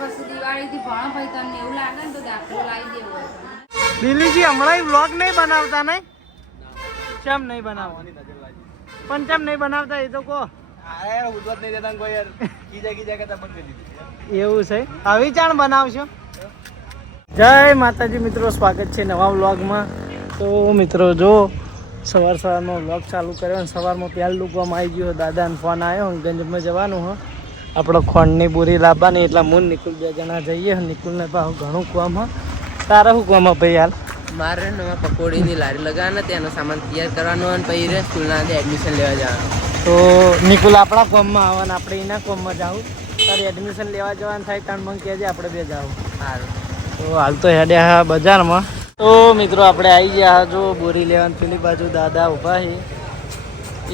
પછી દિવાળીથી ભણો ભાઈ તમને એવું લાગે ને તો દાખલો લાવી દેવો. દિલ્હીજી હમણાં વ્લોગ નહીં બનાવતા નહીં? કેમ નહીં બનાવવાની? પણ કેમ નહીં બનાવતા એ તો કહો. એવું છે. આવી ચાણ બનાવશો? જય માતાજી મિત્રો, સ્વાગત છે નવા વ્લોગમાં. તો મિત્રો જો સવારમાં વ્લોગ ચાલુ કર્યો અને સવારમાં પહેલ લૂકવામાં આવી ગયો. દાદાને ફોન આવ્યો, ગંજમાં જવાનું હો આપણો ખોંડની પૂરી લાવવાની. એટલે હું નિકુલ 2 જણા જઈએ. નિકુલને પાછું ઘણું કામ હા. તારા શું કામ ભાઈ હાલ? મારે નવા પકોડીની લારી લગાવવાના, તેનો સામાન તૈયાર કરવાનો અને પછી સ્કૂલના એડમિશન લેવા જવાનું. તો નિકુલ આપણા કોમમાં આવવાના, આપણે એના કોમમાં જાઉં. તારે એડમિશન લેવા જવાનું થાય કારણ મને કહેજે, આપણે 2 જાઉં. સારું. તો હાલ તો હેડ્યા હા બજારમાં. તો મિત્રો આપણે આવી ગયા જો બોરી લેવાની. પેલી બાજુ દાદા ઊભા છે,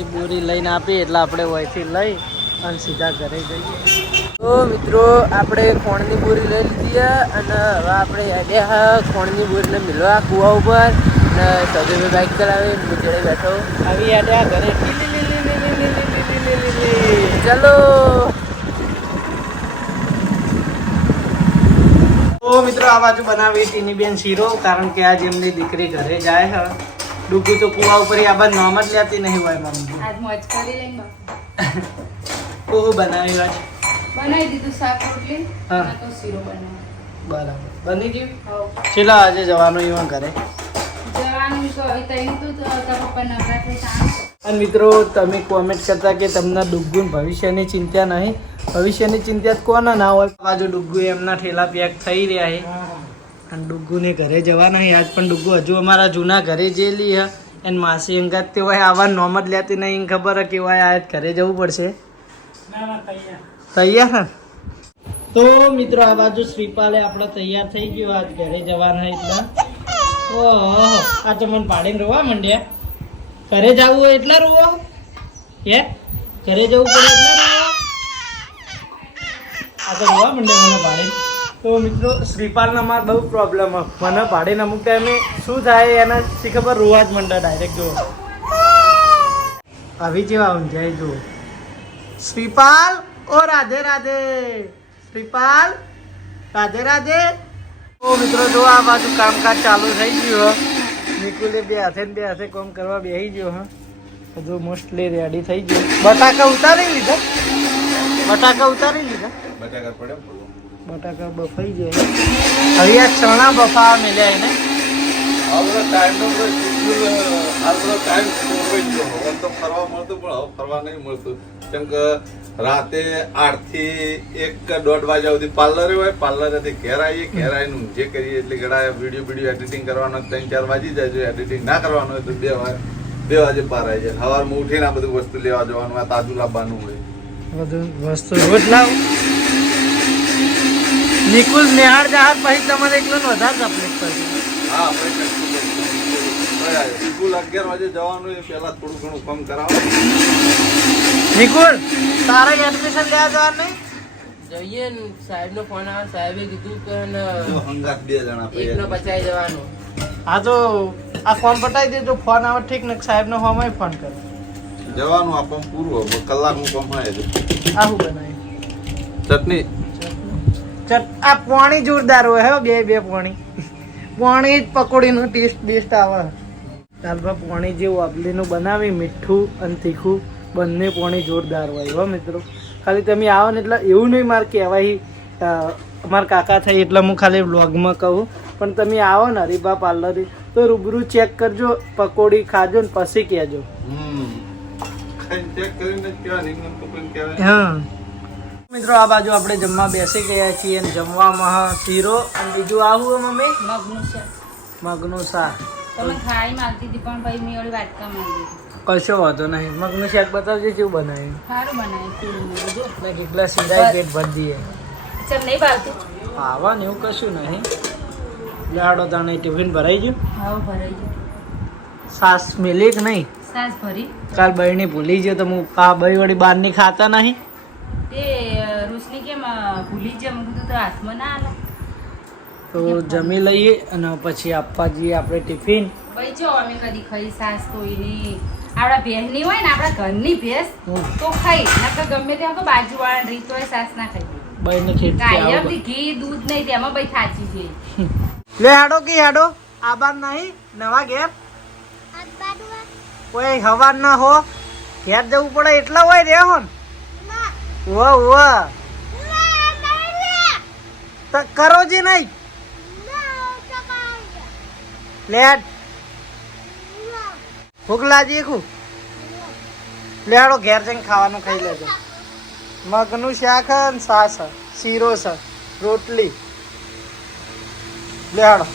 એ બોરી લઈને આપી એટલે આપણે વહીથી લઈ અને સીધા ઘરે જઈએ. તો મિત્રો આપણે ખોણની બોરી લઈ લીધી અને હવે આપણે હેડ્યા ખોણની બોરીને મિલવા કૂવા ઉપર. અને સજોભાઈ બાઇક ચલાવે, હું જોડે બેઠો આવી હેડ્યા ઘરે. ચાલો. તો મિત્રો આ બાજુ બનાવી ટીની બેન શીરો, કારણ કે આજ એમની દીકરી ઘરે જાય છે. ડૂગું તો કુવા ઉપર આ બાદ નામ જ લેતી નહીં હોય મમ્મી. આજ મોજ કરી લઈને ઓહો બનાવી વાત બનાવી દીધું શાક રોટલી. હા. અને તો શીરો બનાવ્યો. બરાબર બની ગયું. હવ ચલો આજે જવાનું એમાં ઘરે. જવાનું તો હવે તઈ તો તારા પપ્પા નવરાત્રે સારું. અને મિત્રો તમે કોમેન્ટ કરતા કે તમને ડુગ્ગુન ભવિષ્યની ચિંતા નહીં. ભવિષ્યની ચિંતા કોને ના હોય. બાજુ ડુગ્ગુ એમના ઠેલા પેક થઈ રહ્યા છે અને ડુગ્ગુને ઘરે જવાના છે આજ. પણ ડુગ્ગુ હજુ અમારા જૂના ઘરે જેલી હે એને માસી અંગાત તે હોય આવા નોમ જ લેતી નહીં. ખબર કે હોય આ ઘરે જવું પડશે. તૈયાર ને? તો મિત્રો આ બાજુ શ્રીપાલે આપણે તૈયાર થઈ ગયો, આજ ઘરે જવાના એટલે. ઓહો આ તો મને પાડીને રોવા માંડ્યા. ઘરે જવું હોય એટલા રોવો હે? ઘરે જવું પડે એટલા રોવો? આ તો રોવા માંડ્યા મને પાડીને. તો મિત્રો શ્રીપાલને અમારે બહુ પ્રોબ્લેમ મને પાડીને અમુક ટાઈમે શું થાય એને શી ખબર, રોવા જ માંડે ડાયરેક્ટ. જો આવી જેવા ઊંઝાઈ જો. શ્રીપાલ ઓ રાધે રાધે. શ્રીપાલ રાધે રાધે. તો મિત્રો જો આ બાજુ કામકાજ ચાલુ થઈ ગયું. નિકુલે 2 હાથે કામ કરવા બેસી ગયો. હા બધું મોસ્ટલી રેડી થઈ ગયું. બટાકા ઉતારી લીધા. બટાકા બફાઈ જાય. હવે આ ચણા બફા મેલ્યા એને. ફરવા નહીં મળતું કેમ કે રાતે 8 થી 1-1.5 વાગ્યા સુધી પાર્લરે હોય. પાર્લરેથી ઘેર આવીને જે કરીએ એટલે ઘણા વિડીયો એડિટિંગ કરવાનો 3-4 વાગી જાય. જો એડિટિંગ ના કરવાનું હોય તો 2 વાગે પાર આવી જાય. સવારમાં ઉઠીને આ બધું વસ્તુ લેવા જવાનું હોય, તાજું લાવવાનું હોય. બધું વસ્તુ રોજ લાવ. નિકુલ નિહાળ જહાજ પછી તમારે એકલો વધારે તકલીફ પડશે. હા આપણે સ્કૂલ 11 વાગે જવાનું એ પહેલા થોડું ઘણું કામ કરાવો. નિકુલ તારે એડમિશન લેવા જવાનું નહીં? જોઈએ ને સાહેબનો ફોન આવે, સાહેબે કીધું કે હંગાત 2 જણા એકનો બચાવી જવાનું. હા તો આ ફોર્મ પટાવી દેજો. ફોન આવે ઠીક ને સાહેબનો ફોર્મ ફોન કરો. જવાનું આ કામ પૂરું કલાકનું કામ હોય. આ શું બનાવ્યું? ચટણી. આ પાણી જોરદાર હોય હે. બે પાણી જ પકોડીનું ટેસ્ટ આવે. દાલભા પાણી જેવું આબલીનું બનાવી, મીઠું અને તીખું બંને પાણી જોરદાર હોય હો મિત્રો. ખાલી તમે આવો ને એટલે એવું નહીં મારે કહેવાય અમારા કાકા થઈ એટલે હું ખાલી વ્લોગમાં કહું. પણ તમે આવો ને હરીબા પાર્લર તો રૂબરૂ ચેક કરજો, પકોડી ખાજો ને પછી કહેજો. હા મિત્રો આ બાજુ આપણે જમવા બેસી ગયા છીએ અને જમવામાં શીરો અને બીજું આવું મમ્મી મગનું શાક. મગનું શાક. તમે ખાઈ માંગતી હતી પણ ભાઈ મેં ઓલી વાટકા માંગી. કશો વાંધો નહીં. મગનું શાક બતાવજો કેવું બનાવ્યું. સારું બનાવ્યું પૂરું બધું. કેટલા સિરાય પેટ ભરી દઈએ. ચમ નહીં ભાવતું? આવા ને એવું કશું નહીં. લાડો તાણે ટિફિન ભરાઈ ગયું. હા ભરાઈ ગયું. સાસ મિલી કે નહીં? સાસ ભરી. કાલ બહેની ભૂલી ગયો તો હું આ બહી વળી બહારની ખાતા નહીં. તે રોશની કેમ ભૂલી જાય? મેં કીધું તો હાથમાં ના આલે. તો જમી લઈએ અને પછી આપવા જઈએ આપણે ટિફિન. ભાઈ જો અમે કદી ખાઈ સાસ કોઈની આપણા ભેંસની હોય ને, આપણા ઘરની ભેંસ તો ખાઈ, નકર ગમે ત્યાં તો બાજુવાળા રીત હોય સાસ ના ખાઈ. બઈને ખેતથી કાયમ આવો થી ઘી દૂધ નહીં તેમાં ભાઈ થાચી છે. લે હાડો કે હાડો આબાર નહીં નવા ઘેર કોઈ હવાર ના હો ઘેર જવું પડે એટલા હોય રે હો તો કરો જ નહીં લેટ ભૂખ લાગી ખુ લેડો ઘેર જઈને ખાવાનું ખાઈ લેજો મગનું શાક ને સાસ શીરો છે રોટલી લેડો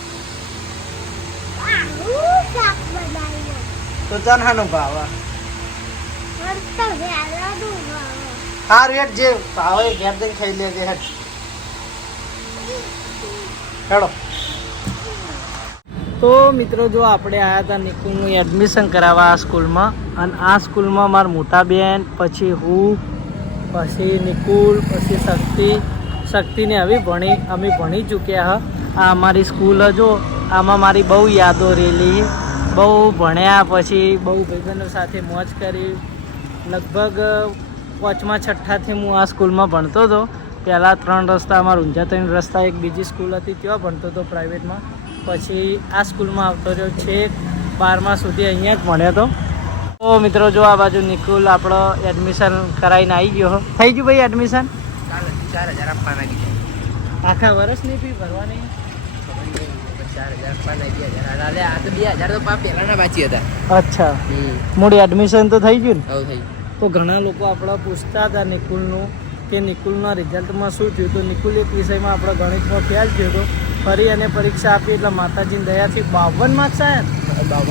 તો તને હાનું ભાવ સારું હેઠ જે ભાવે ઘેર જઈને ખાઈ લેજે હેઠ હેડો તો મિત્રો જો આપણે આવ્યા હતા નિકુલનું એડમિશન કરાવવા આ સ્કૂલમાં અને આ સ્કૂલમાં મારા મોટા બેન પછી હું પછી નિકુલ પછી શક્તિને હવે અમે ભણી ચૂક્યા હા આ અમારી સ્કૂલ જો આમાં મારી બહુ યાદો રહેલી બહુ ભણ્યા પછી બહુ ભાઈબંધો સાથે મોજ કરી લગભગ 5મા 6ઠાથી હું આ સ્કૂલમાં ભણતો હતો પહેલાં 3 રસ્તા અમારા ઊંઝા 3 રસ્તા એક બીજી સ્કૂલ હતી ત્યાં ભણતો હતો પ્રાઇવેટમાં પછી આ સ્કૂલમાં આવતો રહ્યો છેક 12મા સુધી અહીંયા જ ભણ્યો હતો તો મિત્રો જો આ બાજુ નિકુલ આપણો એડમિશન કરાવીને આવી ગયો થઈ ગયું ભાઈ એડમિશન 4,000 આપવાના કીધા આખા વર્ષની ફી ભરવાની 4,000 આપવાના 2,000 આ તો 2,000 તો પહેલાના બાકી હતા. અચ્છા મોડી એડમિશન તો થઈ ગયું ને હવે થઈ તો ઘણા લોકો આપણા પૂછતા હતા નિકુલનું કે નિકુલના રિઝલ્ટમાં શું થયું તો નિકુલ એક વિષયમાં આપણો ગણિતમાં ફેલ થયો હતો ફરી અને પરીક્ષા આપી એટલે માતાજીની દયાથી 52 માર્ક્સ આવ્યા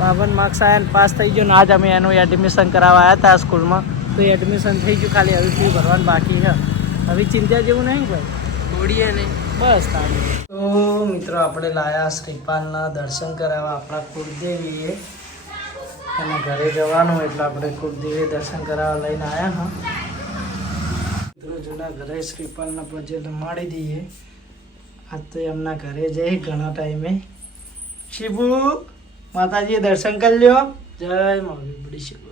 52 માર્ક્સ આવ્યા ને પાસ થઈ ગયો ને આજ અમે એનું એડમિશન કરાવવા આવ્યા હતા આ સ્કૂલમાં તો એડમિશન થઈ ગયું ખાલી હવે ફી ભરવાનું બાકી છે હવે ચિંતા જેવું નહીં ભાઈ દોડીએ ને બસ તો મિત્રો આપણે લાયા શ્રીપાલના દર્શન કરાવવા આપણા કુળદેવીએ અને ઘરે જવાનું એટલે આપણે કુળદેવી દર્શન કરાવવા લઈને આવ્યા હા મિત્રો જૂના ઘરે શ્રીપાલના પછી રમાડી દઈએ આજ તો એમના ઘરે જઈ ઘણા ટાઈમે શિબુ માતાજીએ દર્શન કરી લ્યો જય માવી બડી શિબુ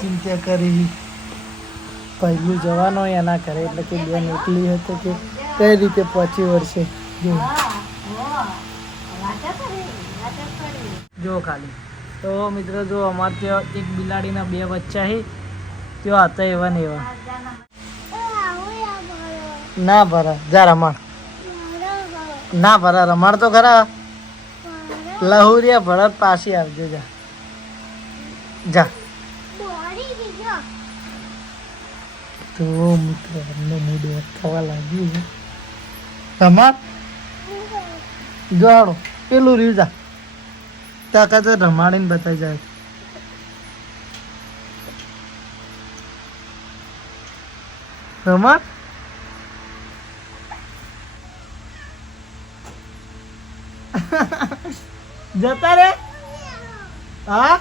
ચિંતા કરી પહેલું જવાનું હોય એના ઘરે એટલે કે બેન એકલી હતો કે કઈ રીતે પહોંચી વળશે જો ખાલી તો મિત્રો જો અમારે ત્યાં એક બિલાડીના 2 બચ્ચા છે ત્યાં હતા એવા ને એવા ના ભરા જા રમાડ ના ભરા રમાડ તો ખરા લહુરિયા ભરત પાછી આવજો જા જા તો મિત્રો અમને મૂડ થવા લાગ્યું રમાડ જોડો પેલું રહ્યું જા કાકા તો રમાડીને બતાવી જાય રમાડ જતા રે હા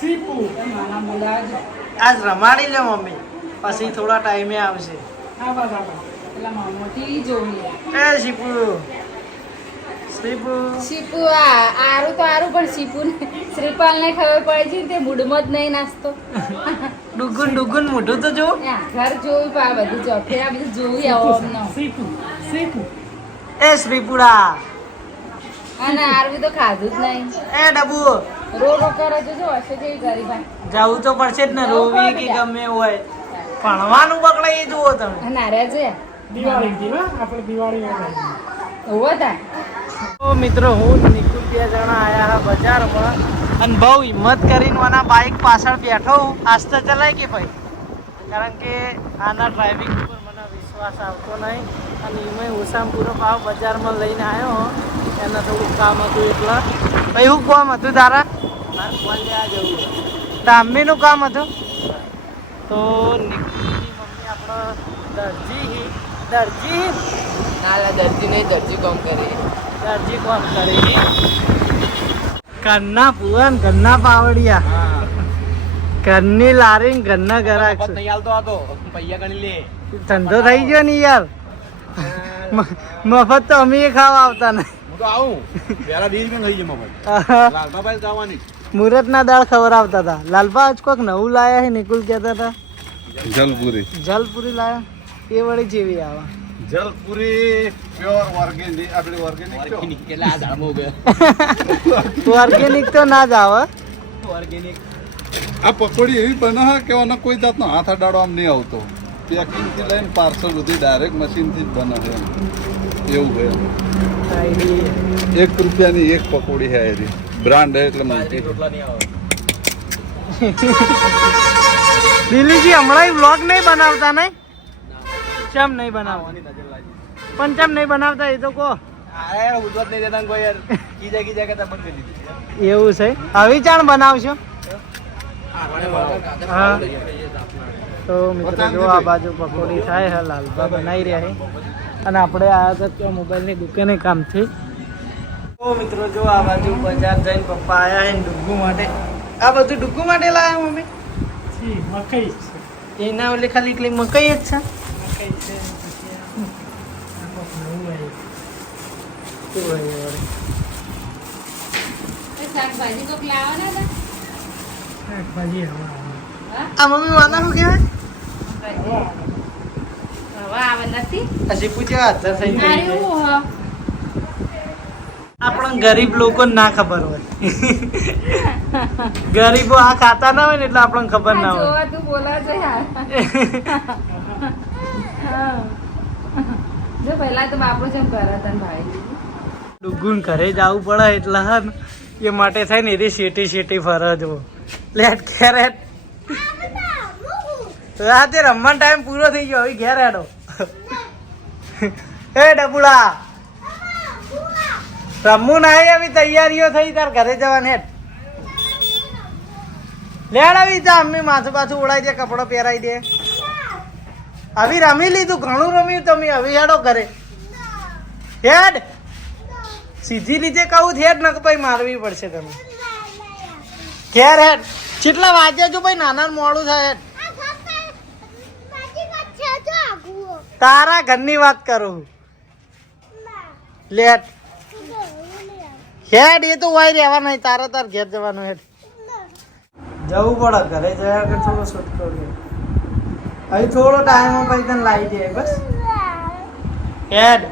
સીપુ આજ રમાડી લે મમ્મી પછી થોડા ટાઈમે આવશે એ સીપુ શીપુ આરું તો આરું પણ શીપુ શ્રીપાલ ને ખબર પડી છે તે મૂડમાં જ નહીં નાસ્તો ડુગુન ડુગુન મોઢું તો જો ઘર જોયું પા બધું જો ફેર આ બધું જોયું આવો અમને એ શ્રીપુરા અને આરવી તો ખાધું જ નહીં એ ડબુ રો કરે તો જો હશે કેવી ગરીબા જવું તો પડશે જ ને રોવી કે ગમે હોય ભણવાનું બગડે એ જુઓ તમે નાર્યા છે હોવા તા તો મિત્રો હું નિકુલ 2 જણા આયા હા બજારમાં અને બહુ હિંમત કરીને આના બાઇક પાછળ બેઠો હું આસ્તે ચલાય કે ભાઈ કારણ કે આના ડ્રાઇવિંગ ઉપર મને વિશ્વાસ આવતો નહીં અને એમાં ઓછામાં પૂરો ભાવ બજારમાં લઈને આવ્યો એના થોડું કામ હતું એટલે ભાઈ શું કામ હતું તારા મારે ફોન લેવા જવું તાંબીનું કામ હતું તો નિકુલની મમ્મી આપણો દરજી નાલા દરજી નહીં દરજી કામ કરી દરજી કોણ કરે કન્ના પુવાન કન્ના પાવડિયા ઘરની લારી ઘરના ઘરાક નહીં હાલતો હતો પૈયા ગણી લે ધંધો થઈ ગયો ને યાર મફત તો અમે ખાવા આવતા નહીં. હું તો આવું પેલા 20 રૂપિયા થઈ જાય મફત. લાલબાભાઈ જવાની મુહૂર્ત ના દાળ ખવડાવતા હતા. લાલબા આજ કોઈક નવું લાયા છે નિકુલ કહેતા હતા. જલપુરી જલપુરી લાયા એ વળી જેવી આવે. જલપુરી પ્યોર ઓર્ગેનિક આપણી ઓર્ગેનિક એટલે આ ઝાડમાં ઉગે ઓર્ગેનિક તો ના જ આવે. ઓર્ગેનિક. આ પકોડી એવી બને છે કે આનો કોઈ જાતનો હાથ અડાડો આમ નહીં આવતો. પેકિંગ થી લઈને પાર્સલ સુધી ડાયરેક્ટ મશીન થી જ બને છે એવું છે. 1 રૂપિયાની એક પકોડી છે એરી બ્રાન્ડ છે એટલે બાજરી રોટલા નહીં આવે. દિલ્હીજી હમણાં વ્લોગ નહીં બનાવતા નહીં? ચમ નહીં બનાવતા? પણ ચમ નહીં બનાવતા એ તો કહો. અરે ઉજવત નહીં દેતા કોઈ યાર કીજા કરતા બંધ કરી દીધી. એવું છે. હવે ચાણ બનાવશો? હા. તો મિત્રો જો આ બાજુ પકોડી થાય છે, લાલબા બનાવી રહ્યા છે અને આપણે આવ્યા હતા મોબાઈલની દુકાને કામથી. તો મિત્રો જો આ બાજુ બજાર જઈને પપ્પા આવ્યા છે ડુગ્ગુ માટે. આ બધું ડુગ્ગુ માટે લાવ્યા મમ્મી? મકઈ એના ઓલે ખાલી એકલી મકઈ જ છે. શાકભાજી તો લાવવાના હતા. આ મમ્મી વાના શું કહેવાય? હવે આવે નથી. હજી પૂછ્યા હાજર થઈ અરે ગઈ. હું હ. આપણા ગરીબ લોકો ના ખબર હોય. ગરીબો આ ખાતા ના હોય ને એટલે આપણને ખબર ના હોય. જોવા તું બોલા છે યાર. હા. જો પહેલા તો બાપુ છે કરે તન ભાઈ. ડુગ્ગુન ઘરે જવું પડે એટલે હા ને એ માટે થાય ને એની શેટી ફરે જો. લેટ ઘેર રાતે રમવાનો ટાઈમ પૂરો થઈ ગયો હવે ઘેર હેડો. એ ડબુડા રમવું ના આવી તૈયારીઓ થઈ તાર ઘરે જવાની હેડ. લેડ આવી જા અમ્મી માથું પાછું ઉડાઈ દે કપડો પહેરાઈ દે. આવી રમી લીધું ઘણું રમ્યું તમે હવે હેડો ઘરે હેડ. સીધી રીતે કહું હેડ ન ભાઈ મારવી પડશે તમે. ઘેર હેડ. કેટલા વાગ્યા જો ભાઈ નાના મોડું થાય હેડ. તારા ઘરની વાત કરું લેટ હેડ. એ તો વાય રહેવા નહીં તારે તાર ઘેર જવાનું હેડ. જવું પડે ઘરે જયા કે થોડો છૂટકો હવે થોડો ટાઈમ પછી તને લાવી દે બસ હેડ.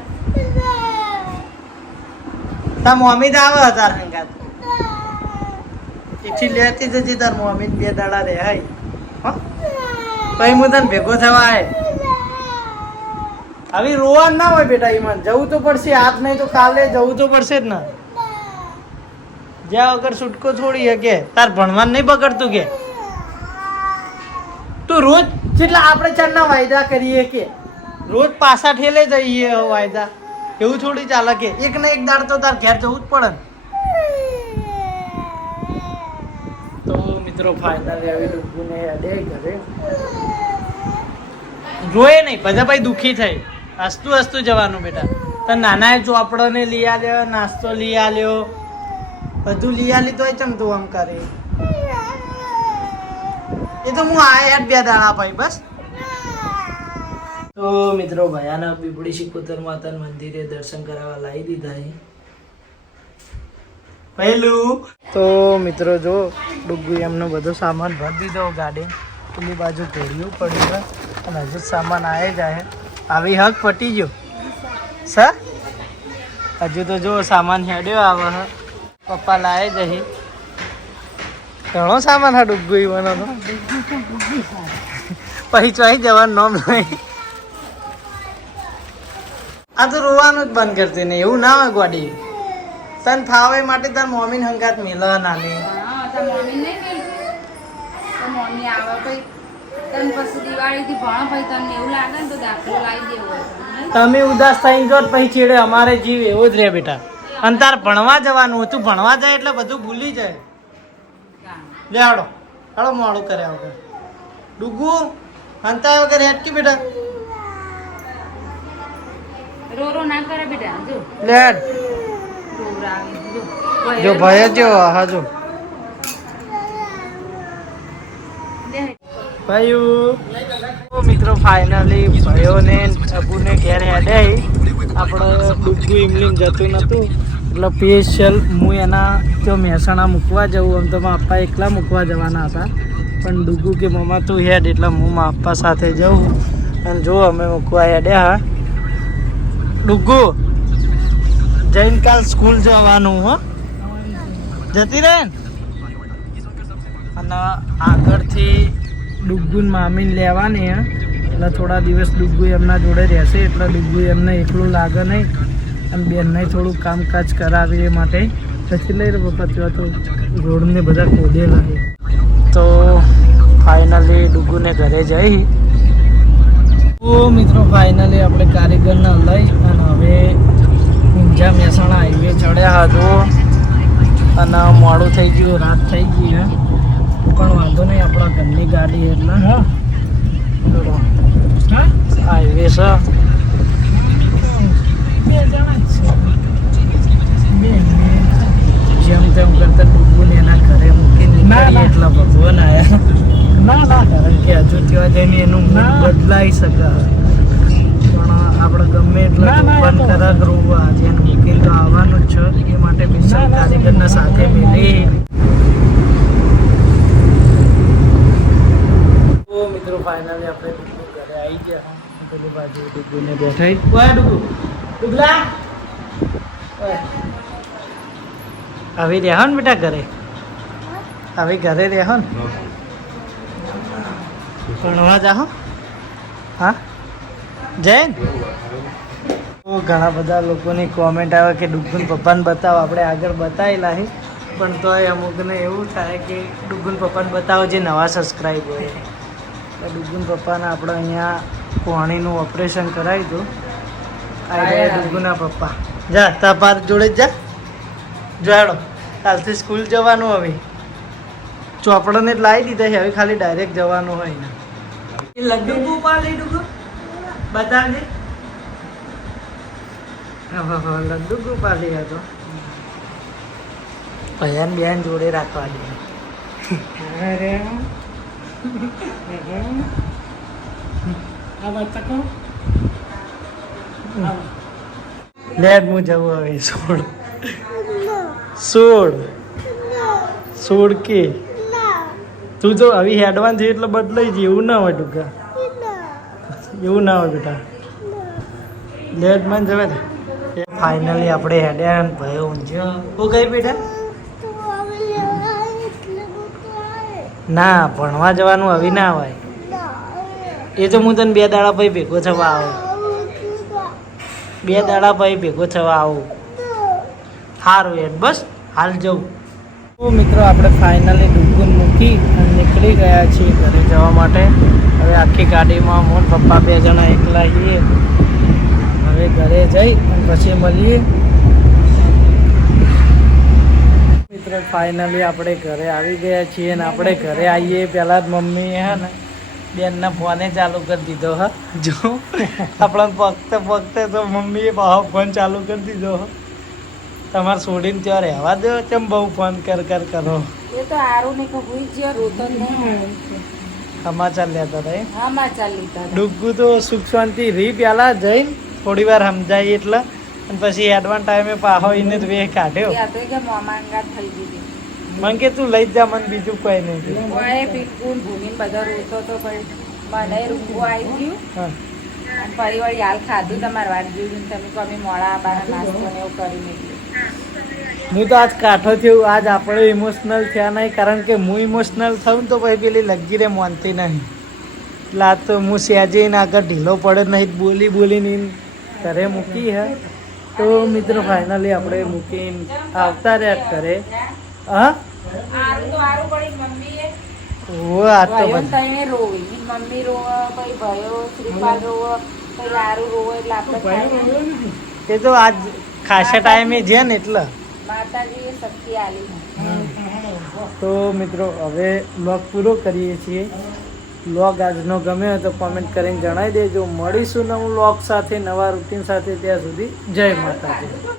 તાર મમ્મી તો આવે તાર હંગાત એકથી લેતી જતી તાર મમ્મી 2 દાડા રહે હાય પછી હું તને ભેગો થવા આય. હવે રોવા ના હોય બેટા ઈમાન. જવું તો પડશે આજ નહીં તો કાલે જવું તો પડશે જ ને. જ્યાં વગર છૂટકો થોડી કે તાર ભણવાનું નહીં બગડતું કે તું રોજ જેટલા આપણે ચારના વાયદા કરીએ કે રોજ પાછા ઠેલે જઈએ વાયદા એવું થોડી ચાલે કે એક ને એક દાડ તો તાર ઘેર જવું જ પડે ને. તો મિત્રો ફાઇનલી આવી ડુગ્ગુને યાદે ઘરે રોયે નહીં બધા ભાઈ દુઃખી થઈ. હસતું હસતું જવાનું બેટા. તો નાના ચોપડો ને લઈ આલ્યો, નાસ્તો લઈ આલ્યો, બધું લઈ આલી તોય ચમ તું આમ કરે. એ તો હું આયા 2 દાડા ભાઈ બસ. તો મિત્રો ભયાનક બીપડી શિકોતર માતા મંદિરે દર્શન કરાવવા લાવી દીધા છે પહેલું. તો મિત્રો જો ડુગ્ગુ એમનો બધો સામાન ભરી દીધો ગાડી. પેલી બાજુ ઘોડિયું પડ્યું અને હજુ સામાન આવે જાય. આવી હક પટી ગયો સર. હજુ તો જો સામાન હેડ્યો આવે હ પપ્પા લાવે જઈ. ઘણો સામાન હા ડુગ્ગુ ઈવાનો તો પછી ચોઈ જવાનું નામ નહીં. આ તો રોવાનું જ બંધ કરતી નહીં એવું ના હોય ગોડી. તને ફાવે માટે તાર મમ્મીને હંગાત મિલ નાની. હા તાર મમ્મી નહીં મેળવી. તો મમ્મી આવે પછી તને પછી દિવાળીથી ભણો પછી તમને એવું લાગે ને તો દાખલો લાવી દેવો હોય. તમે ઉદાસ થઈ જો પછી છેડે અમારે જીવ એવો જ રહે બેટા. અને તાર ભણવા જવાનું તું ભણવા જાય એટલે બધું ભૂલી જાય. લે હાડો હાડો મોડું કર્યા વગર. ડુગ્ગુ હંતા વગર હેટકી બેટા. રો ના કરે બેટા જો લેડ જો ભય જો હા જો ભાઈઓ મિત્રો ફાઇનલી ભાઈઓને અબુને ઘેર હેડે આપણે ડુગ્ગુ ઇમલીમ જતું નહોતું એટલે સ્પેશિયલ હું એના તો મહેસાણા મૂકવા જવું આમ તો મારા પપ્પા એકલા મૂકવા જવાના હતા પણ ડુગ્ગુ કે મમ્મા તું હેડ એટલે હું મારા પપ્પા સાથે જઉં અને જો અમે મૂકવા હેડ્યા હા ડુગ્ગુ જઈને કાલ સ્કૂલ જવાનું હો જતી રહે ને અને આગળથી ડુગ્ગુન મામીને લેવાની હે એટલે થોડા દિવસ ડુગ્ગુ એમના જોડે રહેશે એટલે ડુગ્ગુ એમને એકલું લાગે નહીં અને બેનને થોડું કામકાજ કરાવે એ માટે પછી લઈ રહ્યો પપ્પા ત્યાં તો રોડને બધા ખોદેલા છે તો ફાઇનલી ડુગ્ગુને ઘરે જઈ તો મિત્રો ફાઇનલી આપણે કારીગરને લઈ અને હવે ઊંઝા મહેસાણા હાઈવે ચડ્યા હતો અને મોડું થઈ ગયું રાત થઈ ગઈ હે પણ વાંધો નહીં આપણા ઘરની ગાડી એટલે હા હાઈવે છે બે જણા જ છે જેમ તેમ કરતા ડુગ્ગુને એના ઘરે મૂકીને નીકળીએ એટલા ભગવાન આવ્યા ના કારણ કે હજુ ત્યાં જઈને એનું મૂડ બદલાઈ શકે પણ આપણે ગમે એટલા તોફાન કરા કરવું આજે એને મૂકીને તો આવવાનું જ છે એ માટે વિશાલ કારીગરના સાથે મિલી મિત્રો ફાઇનલી આપણે ડુગ્ગુ ઘરે આવી ગયા પેલી બાજુ ડુગ્ગુને બેઠાઈ ઓય ડુગ્ગુ ડુગલા ઓય આવી રહ્યા ને બેટા ઘરે આવી ઘરે રહ્યા ને ભણવા જાઓ હા જૈન ઘણા બધા લોકોની કોમેન્ટ આવે કે ડુગ્ગુન પપ્પાને બતાવો આપણે આગળ બતાવેલા છે પણ તોય અમુકને એવું થાય કે ડુગ્ગુન પપ્પાને બતાવો જે નવા સબસ્ક્રાઈબ હોય એટલે ડુગ્ગુન પપ્પાને આપણે અહીંયા પાણીનું ઓપરેશન કરાવી દો આ ડુગ્ગુના પપ્પા જા તાર જોડે જ જા જો હેડો કાલથી સ્કૂલ જવાનું હવે ચોપડાને જ લાવી દીધા છે હવે ખાલી ડાયરેક્ટ જવાનું હોય ને એ લડ્ડુ ગોપાલ લઈ ડુગ્ગુ બતાવજે હા લડ્ડુ ગોપાલ હતો ભયાન બેન જોડે રાખવા દે અરે લેટ હું જવું હવે સોડ કે તું તો હવે એડવાન્સ એટલે બદલાઈ જાય એવું ના હોય ટૂંકા એવું ના હોય બેટા લેટ માં જવે ને ફાઇનલી આપણે હેડ્યા ભાઈ ઊંઝો હું કઈ બેટા ના ભણવા જવાનું હવે ના હોય એ તો હું તને 2 દાડા પછી ભેગો થવા આવું 2 દાડા પછી ભેગો થવા આવું સારું યાર બસ હાલ જવું તો મિત્રો આપણે ફાઇનલી ડુગ્ગુન મૂકી અને નીકળી ગયા છીએ ઘરે જવા માટે હવે આખી ગાડીમાં મોન પપ્પા 2 જણા એકલા છીએ હવે ઘરે જઈ અને પછી મળીએ મિત્રો ફાઇનલી આપણે ઘરે આવી ગયા છીએ અને આપણે ઘરે આવીએ પહેલાં જ મમ્મીએ હે ને બેનના ફોને ચાલુ કરી દીધો હા જો આપણને પગતે તો મમ્મીએ ફોન ચાલુ કરી દીધો તમારે છોડીને ત્યાં રહેવા દો કેમ બહુ ફોન કરો એ તો આરું નહીં કે હુઈ જ્યો રોતો નહીં સમાચાર લેતા હતા હા માં ચાલી તા ડુગ્ગુ તો સુખ શાંતિ રી પહેલા જઈને થોડી વાર સમજાય એટલે અને પછી એડવાન્સ ટાઈમે પાહો એને જ વેહ કાઢ્યો તો કે મોમાંગા થઈ ગઈ મને કે તું લઈ જા મને બીજું કોઈ નહીં કોઈ પીકુન ભૂમિ બધા રોતો તો પણ મને રૂંગો આવી ગયું હા અને ફરી વળી હાલ ખાધું તમારે વાત જોયું તમે કમી મોડા બાર નાસ્તો ને એવું કરી નીકળ્યું હું તો આજ કાઠો થયું આજ આપણે ઇમોશનલ થયા નહીં કારણ કે હું ઇમોશનલ થયું તો પછી પેલી લગીરે માનતી નહીં એટલે આ તો હું સહેજે આગળ ઢીલો પડે નહીં બોલીને ઘરે મૂકી હે તો મિત્રો ફાઇનલી આપણે મૂકીને આવતા રહ્યા ઘરે હા આરું તો આરું પડી મમ્મીએ ઓ આ તો ભાઈઓ તઈને રોવી મમ્મી રોવે પછી ભાઈઓ શ્રીપાલ રોવે પછી આરું રોવે એટલે આપણે એ તો આજ ખાસા ટાઈમે છે ને એટલે માતાજીએ શક્તિ આલી તો મિત્રો હવે વ્લોગ પૂરો કરીએ છીએ વ્લોગ આજનો ગમ્યો હોય તો કોમેન્ટ કરીને જણાવી દેજો મળીશું નવું વ્લોગ સાથે નવા રૂટીન સાથે ત્યાં સુધી જય માતાજી